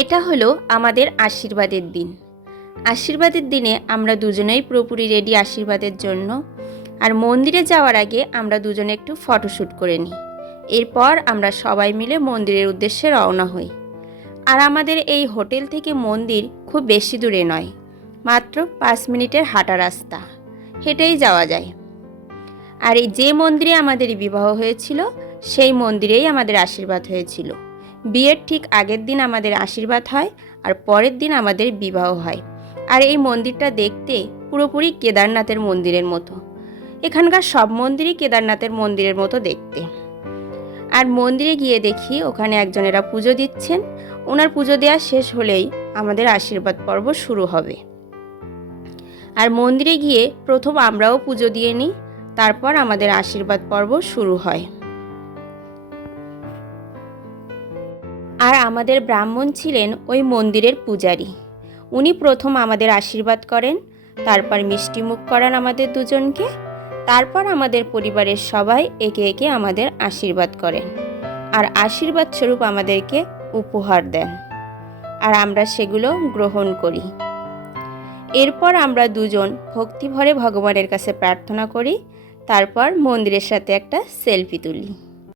এটা হলো আমাদের আশীর্বাদের দিন। আশীর্বাদের দিনে আমরা দুজনেই পুরোপুরি রেডি আশীর্বাদের জন্য। আর মন্দিরে যাওয়ার আগে আমরা দুজনে একটু ফটোশ্যুট করে নিই। এরপর আমরা সবাই মিলে মন্দিরের উদ্দেশ্যে রওনা হই। আর আমাদের এই হোটেল থেকে মন্দির খুব বেশি দূরে নয়, মাত্র 5 মিনিটের হাঁটা রাস্তা, হেঁটেই যাওয়া যায়। আর এই যে মন্দিরে আমাদের বিবাহ হয়েছিল সেই মন্দিরেই আমাদের আশীর্বাদ হয়েছিল। বিয়ের ঠিক আগের দিন আমাদের আশীর্বাদ হয় আর পরের দিন আমাদের বিবাহ হয়। আর এই মন্দিরটা দেখতে পুরোপুরি কেদারনাথের মন্দিরের মতো। এখানকার সব মন্দিরই কেদারনাথের মন্দিরের মতো দেখতে। আর মন্দিরে গিয়ে দেখি ওখানে একজনেরা পুজো দিচ্ছেন। ওনার পুজো দেওয়া শেষ হলেই আমাদের আশীর্বাদ পর্ব শুরু হবে। আর মন্দিরে গিয়ে প্রথম আমরাও পুজো দিয়ে নিই, তারপর আমাদের আশীর্বাদ পর্ব শুরু হয়। আর আমাদের ব্রাহ্মণ ছিলেন ওই মন্দিরের পূজারী। উনি প্রথম আমাদের আশীর্বাদ করেন, তারপর মিষ্টিমুখ করান আমাদের দুজনকে, তারপর আমাদের পরিবারের সবাই একে একে আমাদের আশীর্বাদ করেন আর আশীর্বাদ স্বরূপ আমাদেরকে উপহার দেন। আর আমরা সেগুলো গ্রহণ করি। এরপর আমরা দুজন ভক্তিভরে ভগবানের কাছে প্রার্থনা করি, তারপর মন্দিরের সাথে একটা সেলফি তুলি।